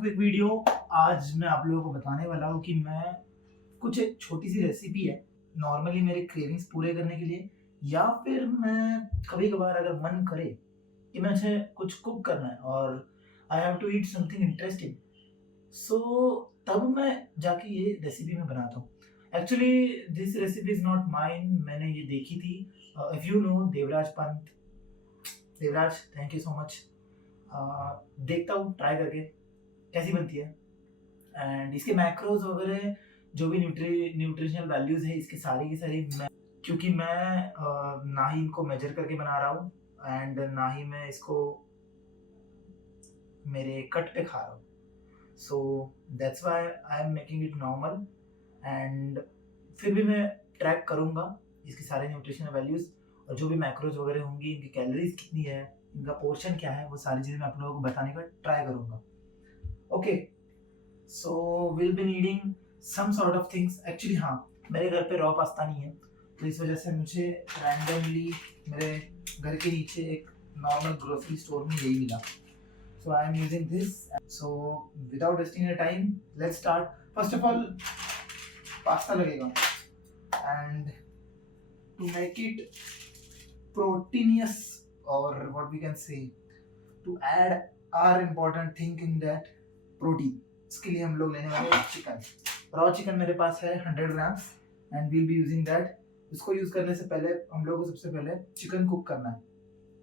Quick video. आज मैं आप लोगों को बताने वाला हूँ कि मैं कुछ एक छोटी सी रेसिपी है नॉर्मली मेरे क्रेविंग्स पूरे करने के लिए, या फिर मैं कभी कभार अगर मन करे कि मुझे कुछ कुक करना है और I have to eat something interesting, so तब मैं जाके ये रेसिपी मैं बनाता हूँ। Actually this recipe is not mine, मैंने ये देखी थी। If you know Devraj Pant, Devraj thank you so much. देखता हूँ ट्राई करके कैसी बनती है, एंड इसके मैक्रोज वगैरह जो भी न्यूट्रिशनल वैल्यूज है इसके सारी की सारी मैं, क्योंकि मैं ना ही इनको मेजर करके बना रहा हूँ एंड ना ही मैं इसको मेरे कट पे खा रहा हूँ, so that's why I am making it normal. And फिर भी मैं ट्रैक करूँगा इसके सारे न्यूट्रिशनल वैल्यूज और जो भी मैक्रोज वगैरह होंगी, इनकी कैलोरीज कितनी है, इनका पोर्शन क्या है, वो सारी चीज़ें मैं आप लोगों को बताने का ट्राई करूँगा। Okay, so will be needing some sort of things. Actually हाँ, मेरे घर पे रॉ पास्ता नहीं है, तो इस वजह से मुझे रैंडमली मेरे घर के नीचे एक नॉर्मल ग्रोसरी स्टोर में यही मिला, so I am using this. So without wasting a time let's start. First of all pasta लगेगा, and to make it proteinous, or what we can say, to add our important thing in that protein, इसके लिए हम लोग लेने वाले हैं chicken. Raw chicken मेरे पास है 100 grams and will be using that. इसको यूज करने से पहले हम लोगों को सबसे पहले चिकन कुक करना है,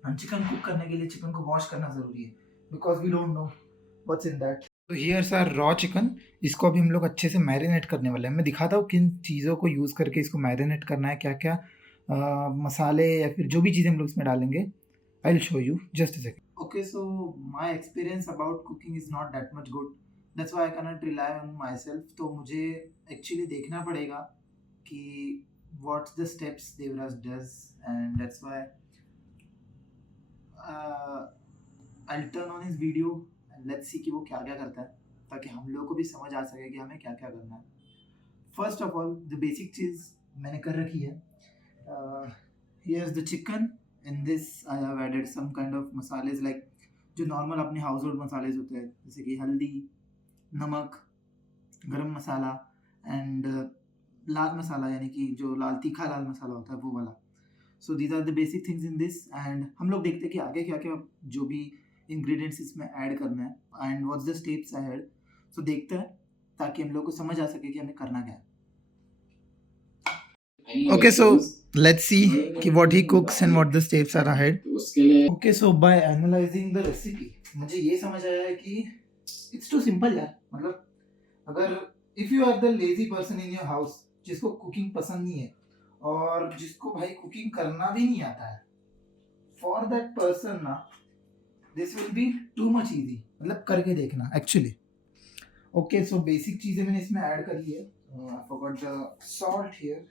एंड चिकन कुक करने के लिए चिकन को वॉश करना जरूरी है, because we don't know what's in that. तो हियर्स आर रॉ चिकन। इसको अभी हम लोग अच्छे से मैरिनेट करने वाले हैं। मैं दिखाता हूँ किन चीज़ों को यूज़ करके इसको मैरिनेट करना है, क्या क्या मसाले या फिर जो भी चीज़ें हम लोग इसमें डालेंगे। I will show you just a second. Okay, so my experience about cooking is not that much good, that's why I can not rely on my self. तो मुझे एक्चुअली देखना पड़ेगा कि what's the steps Devraj does, and that's why I will turn on his video and let's see कि वो क्या क्या करता है, ताकि हम लोगों को भी समझ आ सके कि हमें क्या क्या करना है। First of all the basic चीज़ मैंने कर रखी है। Here's the chicken. In this I have added some kind of मसालेज like जो नॉर्मल अपने हाउस होल्ड मसालेज होते हैं, जैसे कि हल्दी, नमक, गरम मसाला एंड लाल मसाला, यानी कि जो लाल तीखा लाल मसाला होता है वो वाला। So these are the basic things in this, and हम लोग देखते हैं कि आगे क्या क्या जो भी इंग्रेडिएंट्स इसमें ऐड करना है and what's the steps ahead. So देखते हैं ताकि हम लोग को समझ आ सके कि हमें करना क्या है। Okay, so let's see कि what he cooks and what the steps are ahead. Okay, so by analyzing the recipe, मुझे ये समझ आया है कि it's too simple यार। मतलब अगर if you are the lazy person in your house, जिसको कुकिंग पसंद नहीं है और जिसको भाई कुकिंग करना भी नहीं आता है, for that person ना this will be too much easy। मतलब करके देखना एक्चुअली। Okay, so basic चीजें मैंने इसमें ऐड कर ली है। I forgot the salt here।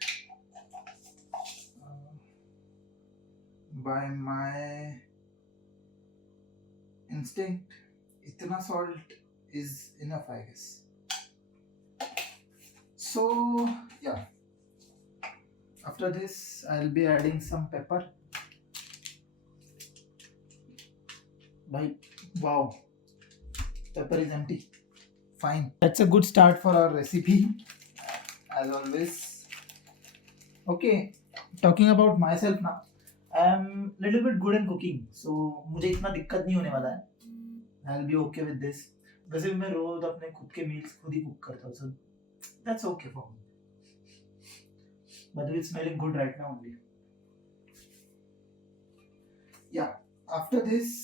by my instinct itna salt is enough, I guess। So yeah, after this I'll be adding some pepper। Bhai, wow, pepper is empty, fine, that's a good start for our recipe as always। Okay, talking about myself now, I am little bit good in cooking, so मुझे इतना दिक्कत नहीं होने वाला है। I'll be okay with this। वैसे भी मैं रोज अपने खुद के मील्स खुद ही कुक करता हूँ, so that's okay for me। By the way, it's smelling good right now only। Yeah, after this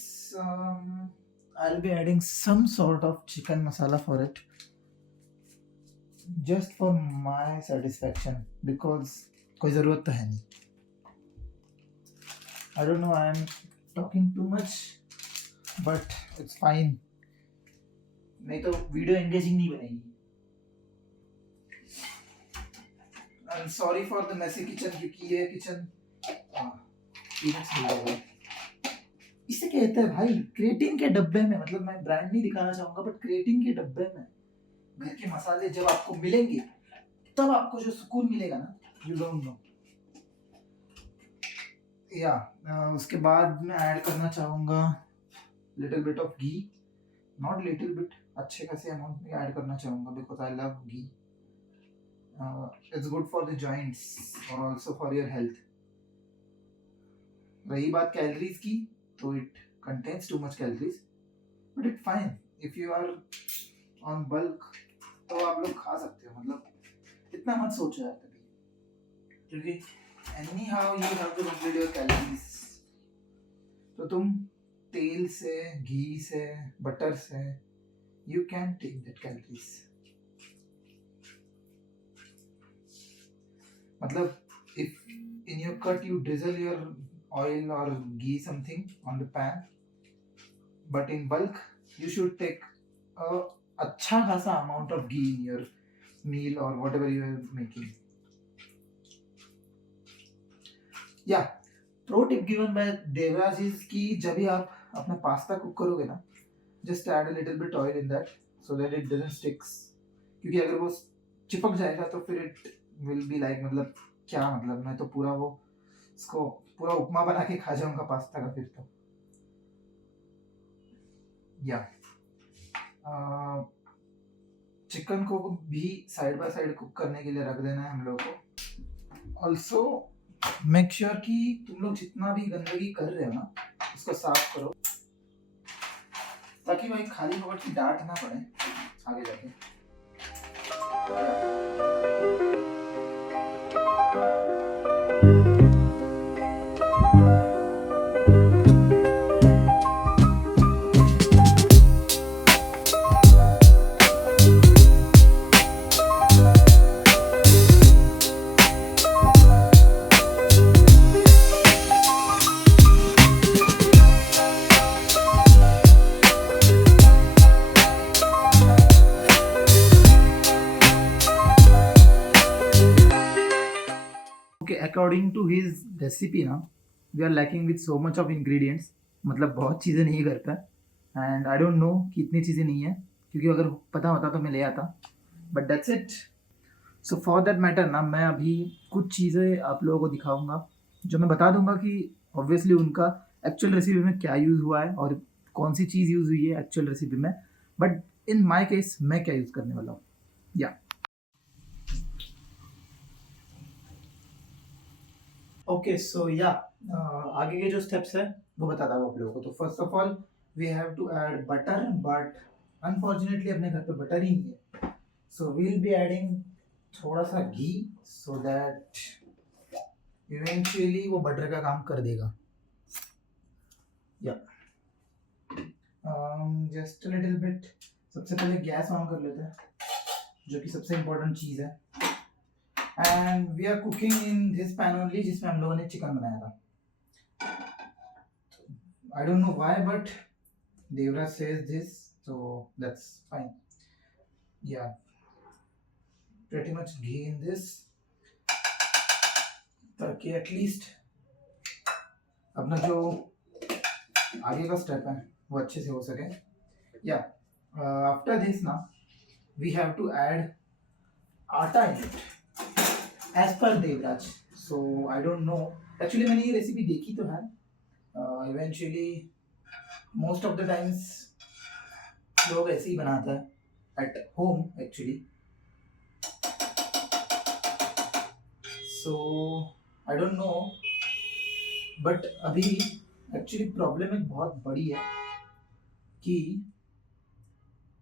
I'll be adding some sort of chicken masala for it, just for my satisfaction, because कोई ज़रूरत तो है नहीं। I don't know, I am talking too much, but it's fine। नहीं तो video engaging नहीं बनेगी। I'm sorry for the messy kitchen, क्योंकि ये किचन इसे कहते हैं भाई क्रिएटिन के डब्बे में। मतलब मैं ब्रांड नहीं दिखाना चाहूंगा, बट क्रिएटिन के डब्बे में घर के मसाले जब आपको मिलेंगे तब आपको जो सुकून मिलेगा ना, यू डोंट नो। या उसके बाद मैं ऐड करना चाहूँगा little bit of ghee, not little bit, अच्छे खासे अमाउंट में ऐड करना चाहूँगा because I love ghee. It's good for the joints और ऑल्सो फॉर योर हेल्थ. रही बात कैलोरीज की, तो it contains too much calories, but it fine if you are on bulk, तो आप लोग खा सकते हो. मतलब इतना मत सोचो यार कभी, क्योंकि any how you have to complete your calories. तो तुम तेल से, घी से, बटर से you can take that calories. मतलब if in your cut you drizzle your oil or ghee something on the pan, but in bulk you should take a अच्छा खासा amount of ghee in your meal or whatever you are making. Yeah, pro tip given by Devraj is कि जब भी आप अपना pasta cook करोगे ना, just add a little bit oil in that so that it doesn't sticks. क्योंकि अगर वो चिपक जाएगा तो फिर it will be like, मतलब क्या मतलब, मैं तो पूरा वो इसको पूरा उपमा बना के खा जाऊंगा पास्ता का फिर तो. या चिकन को भी साइड बाय साइड कुक करने के लिए रख देना है हम लोग को. ऑल्सो मेक श्योर कि तुम लोग जितना भी गंदगी कर रहे हो ना, उसको साफ करो, ताकि भाई खाली फोकट की डांट ना पड़े आगे जाके. Okay, according to his recipe ना, we are lacking with so much of ingredients. मतलब बहुत चीज़ें नहीं करता, and I don't know कि इतनी चीज़ें नहीं है, क्योंकि अगर पता होता तो मैं ले आता. But that's it. So for that matter ना, मैं अभी कुछ चीज़ें आप लोगों को दिखाऊंगा, जो मैं बता दूंगा कि obviously उनका एक्चुअल रेसिपी में क्या यूज़ हुआ है और कौन सी चीज़ यूज़ हुई है एक्चुअल रेसिपी में. बट इन माई केस मैं क्या यूज़ करने वाला हूँ. या ओके, सो या आगे के जो स्टेप्स है वो बताता हूँ आप लोगों को. तो first of all we have to add butter, but unfortunately अपने घर पे बटर ही नहीं है. So we will be adding थोड़ा सा घी, सो दैट इवेंचुअली वो बटर का काम कर देगा. या जस्ट लिटिल बिट. सबसे पहले गैस ऑन कर लेते हैं, जो कि सबसे इम्पोर्टेंट चीज़ है. And we are cooking in this pan only, जिसमें हम लोगों ने चिकन बनाया था. I don't know why, but Devraj says this, so that's fine. Yeah, pretty much ghee in this, ताकि एटलीस्ट अपना जो आगे का स्टेप है वो अच्छे से हो सके. या आफ्टर दिस ना, we have to add atta in it as per Devraj. So I don't know, actually मैंने ये रेसिपी देखी तो है. Eventually most of the times लोग ऐसे ही बनाते हैं at home actually. So I don't know, but अभी एक्चुअली प्रॉब्लम एक बहुत बड़ी है कि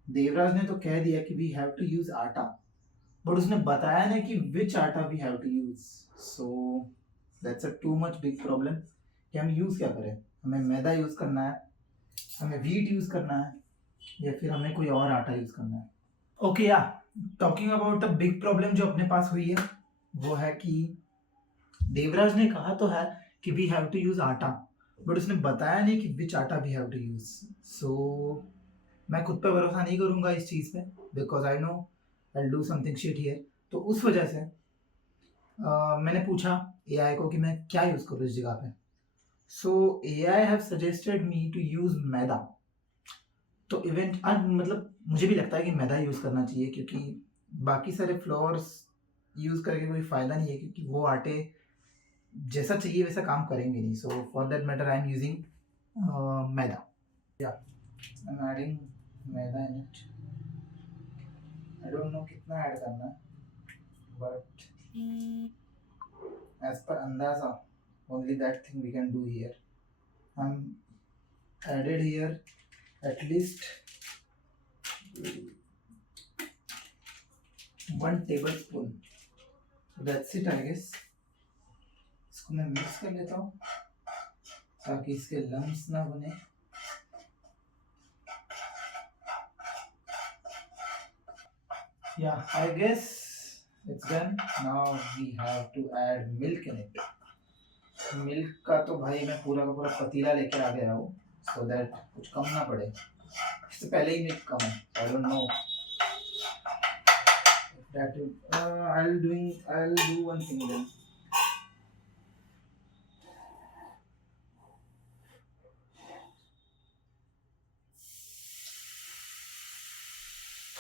देवराज ने तो कह दिया कि we have to use atta, but उसने बताया नहीं कि which atta we have to use. So that's a too much big problem कि हम यूज क्या करें. हमें मैदा यूज करना है, हमें व्हीट यूज करना है, या फिर हमें कोई और आटा यूज करना है. ओके, या talking about the big problem जो अपने पास हुई है, वो है कि देवराज ने कहा तो है कि we have to use atta, but उसने बताया नहीं कि which atta we have to use. सो मैं खुद पे भरोसा नहीं करूंगा इस चीज़ पे, because I know I do something shit here. तो उस वजह से मैंने पूछा एआई को कि मैं क्या यूज़ करूँ इस जगह पे. So AI have suggested me to use maida. तो इवेंट मतलब मुझे भी लगता है कि मैदा यूज़ करना चाहिए, क्योंकि बाकी सारे फ्लोर्स यूज़ करके कोई फ़ायदा नहीं है, क्योंकि वो आटे जैसा चाहिए वैसा काम करेंगे नहीं. So for that matter I am using maida. या I am adding maida in it. I don't know कितना ऐड करना है, बट as per अंदाजा only that thing we can do here. I'm added here at least 1 tablespoon. That's it I guess. इसको मैं mix कर लेता हूँ ताकि इसके लम्स ना बने। Yeah, I guess it's done. Now we have to add milk in it. Milk का तो भाई मैं पूरा का पूरा पतीला लेके आ गया हूँ, so that कुछ कम ना पड़े। इससे पहले ही मिल्क कम है, I don't know that I'll do one thing then.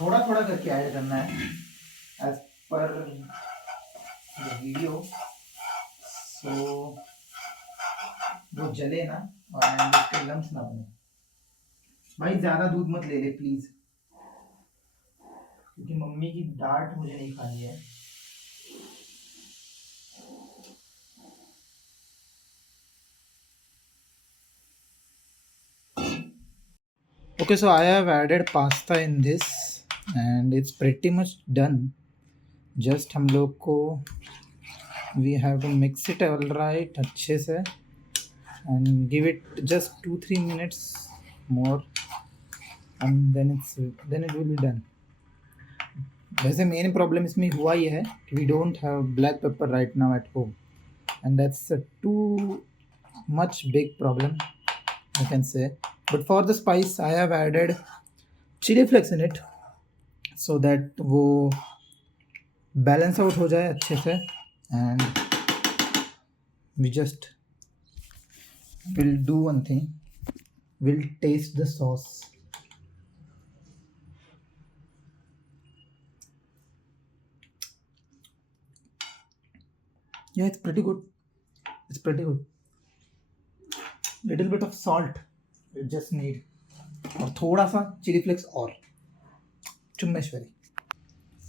थोड़ा थोड़ा करके ऐड करना है as per the video, so वो जले ना और उसके लम्स ना बने। भाई ज्यादा दूध मत ले ले प्लीज, क्योंकि मम्मी की डांट मुझे नहीं खानी है। Okay, so I have added pasta in this and it's pretty much done. Just हम लोग को we have to mix it all right अच्छे से and give it just 2-3 minutes more and then it will be done. वैसे main problem इसमें हुआ ये है कि we don't have black pepper right now at home and that's a too much big problem I can say. But for the spice I have added chili flakes in it so that वो balance out हो जाए अच्छे से and we just will do one thing, we'll taste the sauce. Yeah, it's pretty good. It's pretty good. Little bit of salt you just need और थोड़ा सा chilli flakes और चुम्मेश्वरी.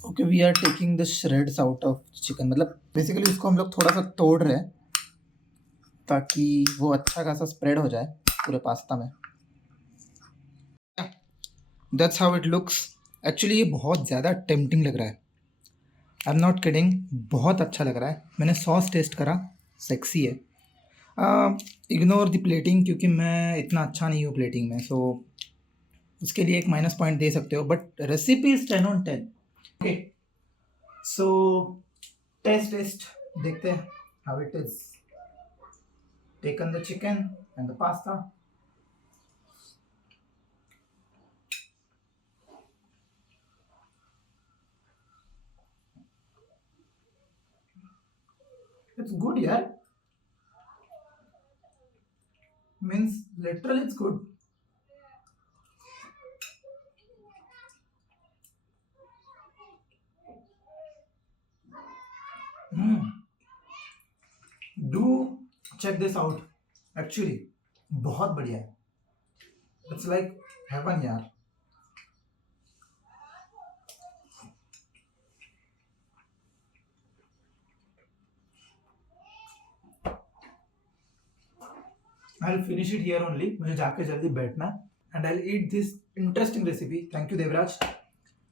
Okay, we are taking the shreds out of chicken, मतलब basically इसको हम लोग थोड़ा सा तोड़ रहे हैं ताकि वो अच्छा खासा स्प्रेड हो जाए पूरे पास्ता में. That's how it looks. Actually ये बहुत ज़्यादा टेम्पटिंग लग रहा है, आई एम नॉट किडिंग, बहुत अच्छा लग रहा है. मैंने सॉस टेस्ट करा, सेक्सी है. इग्नोर द प्लेटिंग क्योंकि मैं इतना अच्छा नहीं हूँ प्लेटिंग में, सो उसके लिए एक माइनस पॉइंट दे सकते हो, but recipe is 10 on 10. Okay, so taste देखते हैं how it is. Taken the chicken and the pasta. It's good, yeah. Means literally it's good. Do check this out. Actually, बहुत बढ़िया है. It's like heaven, यार. I'll finish it here only. मुझे जाके जल्दी बैठना and I'll eat this interesting recipe. Thank you Devraj.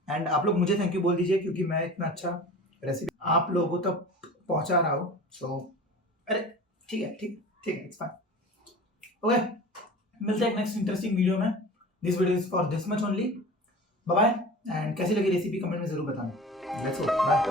And आप लोग मुझे थैंक यू बोल दीजिए क्योंकि मैं इतना अच्छा रेसिपी आप लोगों तक पहुंचा रहा हूँ. सो अरे ठीक है, इट्स फाइन. ओके, मिलते हैं नेक्स्ट इंटरेस्टिंग वीडियो में. This video is for this much only. Bye bye. And कैसी लगी रेसिपी कमेंट में जरूर बताना. Let's go, bye.